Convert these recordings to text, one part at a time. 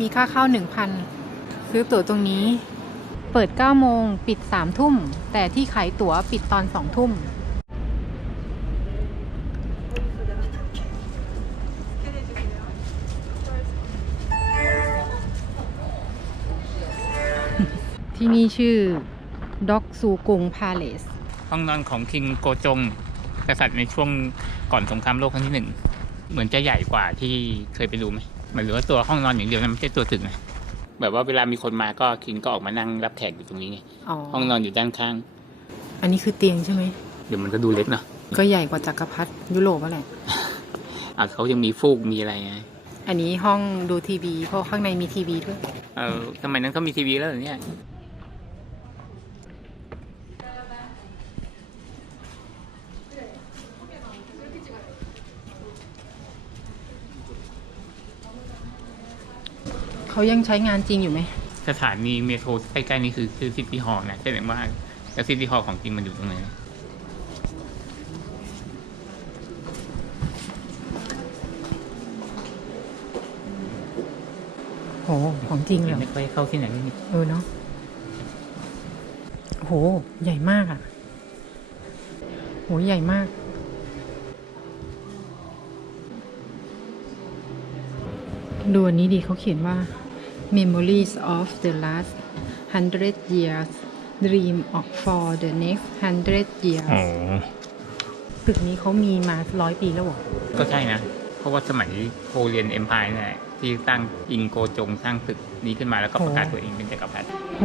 มีค่าเข้า 1,000 ซื้อตั๋วตรงนี้ เปิด 9 โมง ปิด 3 ทุ่ม แต่ที่ขายตั๋วปิดตอน 2 ทุ่ม ที่นี่ชื่อด็อกซูกุงพาเลส ห้องนอนของคิงโกจงกษัตริย์ในช่วงก่อนสงครามโลกครั้งที่หนึ่ง เหมือนจะใหญ่กว่าที่เคยไปดูไหม หมายถึงว่าตัวห้องนอนอย่างเดียวนะไม่ใช่ตัวตึกนะแบบว่าเวลามีคนมาก็คิงก็ออกมานั่งรับแขกอยู่ตรงนี้ไงอ๋อห้องนอนอยู่ด้านข้าง อันนี้คือเตียงใช่ไหม เดี๋ยวมันก็ดูเล็กเนาะก็ใหญ่กว่าจักรพรรดิยุโรปก็แหละ อะเขายังมีฟูกมีอะไรไงอันนี้ห้องดูทีวี เพราะข้างในมีทีวีด้วย เออสมัยนั้นเขามีทีวีแล้วเหรอเนี่ย เขายังใช้งานจริงอยู่ไหม สถานีเมโทรใกล้ๆนี่คือคือซิตี้ฮอลล์นะแสดงว่าแล้วซิตี้ฮอลล์ของจริงมันอยู่ตรงไหนโห ของจริงเหรอไม่ค่อยเข้าที่ไหนนี่เออเนาะโห ใหญ่มากอะ โห ใหญ่มาก ดูอันนี้ดีเขาเขียนว่า Memories of the last hundred years Dream of for the next hundred years โอ้ตึกนี้เขามีมาร้อยปีแล้วเหรอก็ใช่นะ เพราะว่าสมัยโคเรียนเอ็มพายนี่นแหละที่สร้างอิงโกจงสร้างตึกนี้ขึ้นมาแล้วก็ประกาศตัวเองเป็นจักรพรรดิโห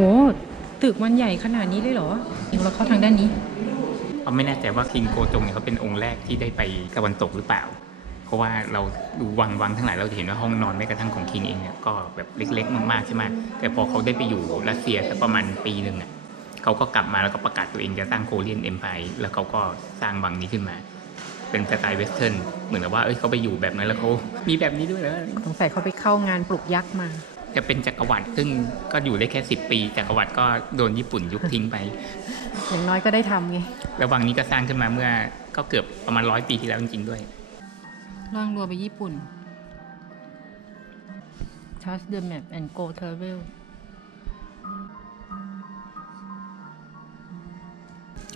ตึกมันใหญ่ขนาดนี้เลยเหรอเราเข้าทางด้านนี้เขาไม่แน่ใจว่าคิงโกจงเนี่ยเขาเป็นองค์แรกที่ได้ไปตะวันตกหรือเปล่าเพ ราะว่าเราดูวังวังทั้งหลายเราจะเห็นว่าห้องนอนแม้กระทั่งของคิงเองเนี่ยก็แบบเล็ก ๆ มากๆใช่ไหมแต่พอเขาได้ไปอยู่รัสเซียสักประมาณปีหนึ่งอะเขาก็กลับมาแล้วก็ประกาศตัวเองจะสร้างโคเรียนเอ็มพายแล้วเขาก็สร้างวังนี้ขึ้นมา เป็นสไตล์เวสเทิร์นเหมือนกับว่าเอ้ยเขาไปอยู่แบบนั้นแล้วเขามีแบบนี้ด้วยเหรอสงสัยเขาไปเข้างานปลุกยักษ์มาจะเป็นจักรวรรดิซึ่งก็อยู่ได้แค่สิบปี จักรวรรดิก็โดนญี่ปุ่นยุบทิ้งไป อย่างน้อยก็ได้ทำไง แล้ววังนี้ก็สร้างขึ้นมาเมื่อก็เกือบประมาณร้อยปีที่แล้วจริงๆด้วย ล่างรัวไปญี่ปุ่น Touch the map and go travel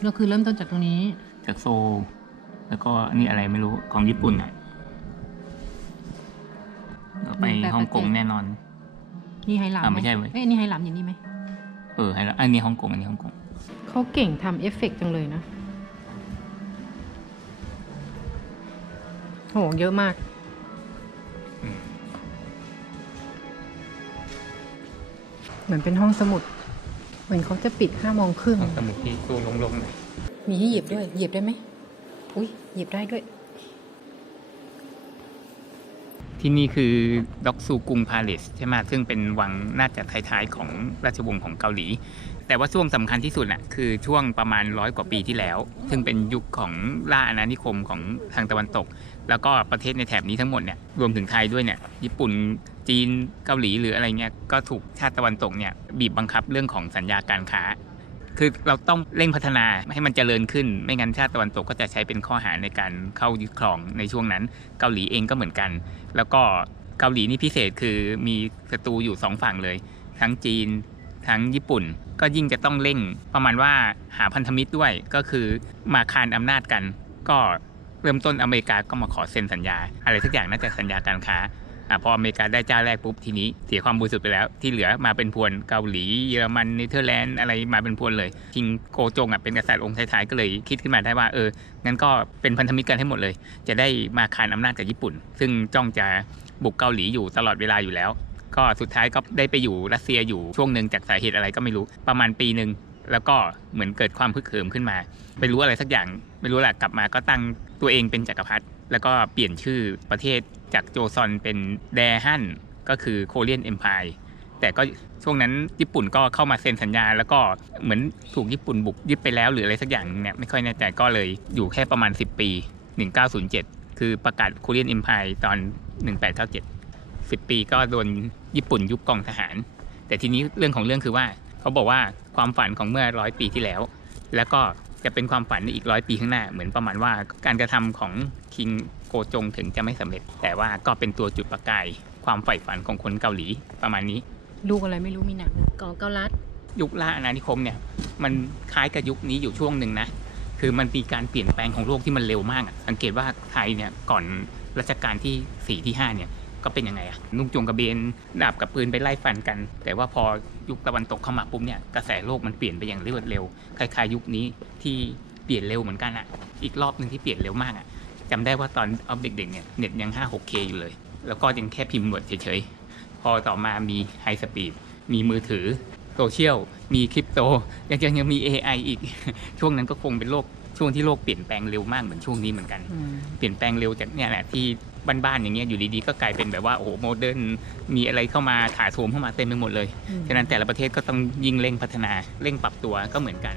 ก็คือเริ่มต้นจากตรงนี้ จากโซลแล้วก็อันนี่อะไรไม่รู้ของญี่ปุ่นอะแล้วไปหนึ่งแปดแปดฮ่องกงเจ็ดแน่นอน นี่ไฮหลามอะไม่ใช่เว้ยเอ้ยอันนี่ไฮหลามอย่างนี้ไหม เออให้แล้วอันนี้ฮ่องกงอันนี้ฮ่องกงเขาเก่งทำเอฟเฟกต์จังเลยนะ โหเยอะมากอืมเหมือนเป็นห้องสมุด เหมือนเขาจะปิดห้าโมงครึ่งของสมุดที่ตู้โล่งๆหน่อยมีให้เหยียบด้วยเหยียบได้ไหม อุ้ยเหยียบได้ด้วย ที่นี่คือด็อกซูกุงพาเลสใช่ไหมซึ่งเป็นวังน่าจะท้ายๆของราชวงศ์ของเกาหลี แต่ว่าช่วงสำคัญที่สุดน่ะคือช่วงประมาณร้อยกว่าปีที่แล้ว ซึ่งเป็นยุคของล่าอาณานิคมของทางตะวันตก แล้วก็ประเทศในแถบนี้ทั้งหมดเนี่ยรวมถึงไทยด้วยเนี่ยญี่ปุ่นจีนเกาหลีหรืออะไรเงี้ยก็ถูกชาติตะวันตกเนี่ยบีบบังคับเรื่องของสัญญาการค้า คือเราต้องเร่งพัฒนาให้มันเจริญขึ้น ไม่งั้นชาติตะวันตกก็จะใช้เป็นข้อหาในการเข้ายึดครองในช่วงนั้น เกาหลีเองก็เหมือนกัน แล้วก็เกาหลีนี่พิเศษคือมีศัตรูอยู่สองฝั่งเลย ทั้งจีน ทั้งญี่ปุ่น ก็ยิ่งจะต้องเร่งประมาณว่าหาพันธมิตรด้วยก็คือมาคานอำนาจกัน ก็เริ่มต้นอเมริกาก็มาขอเซ็นสัญญา อะไรสักอย่างน่าจะสัญญาการค้า อะพออเมริกาได้เจ้าแรกปุ๊บทีนี้เสียความบริสุทธิ์ไปแล้ว ที่เหลือมาเป็นพวนเกาหลีเยอรมันเนเธอร์แลนด์อะไรมาเป็นพวนเลยคิงโกจงอะเป็นกษัตริย์องค์ท้ายๆก็เลยคิดขึ้นมาได้ว่าเอองั้นก็เป็นพันธมิตรกันให้หมดเลย จะได้มาคานอำนาจกับญี่ปุ่น ซึ่งจ้องจะบุกเกาหลีอยู่ตลอดเวลาอยู่แล้ว ก็สุดท้ายก็ได้ไปอยู่รัสเซียอยู่ช่วงหนึ่งจากสาเหตุอะไรก็ไม่รู้ประมาณปีหนึ่งแล้วก็เหมือนเกิดความพึกเหิมขึ้นมาไม่รู้อะไรสักอย่างไม่รู้แหละกลับมาก็ตั้งตัวเองเป็นจักรพรรดิ แล้วก็เปลี่ยนชื่อประเทศจากโจซอนเป็นแดฮันก็คือโคเรียนเอ็มพายแต่ก็ช่วงนั้นญี่ปุ่นก็เข้ามาเซ็นสัญญา แล้วก็เหมือนถูกญี่ปุ่นบุกยึดไปแล้วหรืออะไรสักอย่างเนี่ยไม่ค่อยแน่ใจก็เลยอยู่แค่ประมาณ 10 ปี 1907 คือประกาศโคเรียนเอ็มพายตอน 1897 10 ปีก็โดนญี่ปุ่นยุบกองทหาร แต่ทีนี้เรื่องของเรื่องคือว่าเขาบอกว่าความฝันของเมื่อร้อยปีที่แล้ว แล้วก็ จะเป็นความฝันในอีกร้อยปีข้างหน้า เหมือนประมาณว่าการกระทำของคิงโกจงถึงจะไม่สำเร็จ แต่ว่าก็เป็นตัวจุดประกาย ความใฝ่ฝันของคนเกาหลีประมาณนี้ ลูกอะไรไม่รู้มีหนังกอเกาลัด ยุคล่าอาณานิคมเนี่ยมันคล้ายกับยุคนี้อยู่ช่วงหนึ่งนะคือมันมีการเปลี่ยนแปลงของโลกที่มันเร็วมากอะสังเกตว่าไทยเนี่ยก่อนรัชกาลที่สี่ที่ห้าเนี่ย ก็เป็นยังไงอะนุ่งจงกระเบนดาบกับปืนไปไล่ฟันกัน แต่ว่าพอยุคตะวันตกเข้ามาปุ๊บเนี่ยกระแสโลกมันเปลี่ยนไปอย่างรวดเร็วคล้ายๆยุคนี้ที่เปลี่ยนเร็วเหมือนกันอะอีกรอบหนึ่งที่เปลี่ยนเร็วมากอะจำได้ว่าตอนเอาเด็กๆเนี่ยเน็ตยัง 5 6K อยู่เลย แล้วก็ยังแค่พิมพ์หมดเฉยๆ พอต่อมามีไฮสปีดมีมือถือโซเชียลมีคริปโตยังยังยังมี AI อีก ช่วงนั้นก็คงเป็นโลก ช่วงที่โลกเปลี่ยนแปลงเร็วมากเหมือนช่วงนี้เหมือนกัน เปลี่ยนแปลงเร็วจากเนี่ยแหละที่บ้านๆอย่างเงี้ยอยู่ดีๆก็กลายเป็นแบบว่าโอ้โหโมเดิร์นมีอะไรเข้ามาถาโถมเข้ามาเต็มไปหมดเลย ฉะนั้นแต่ละประเทศก็ต้องยิ่งเร่งพัฒนาเร่งปรับตัวก็เหมือนกัน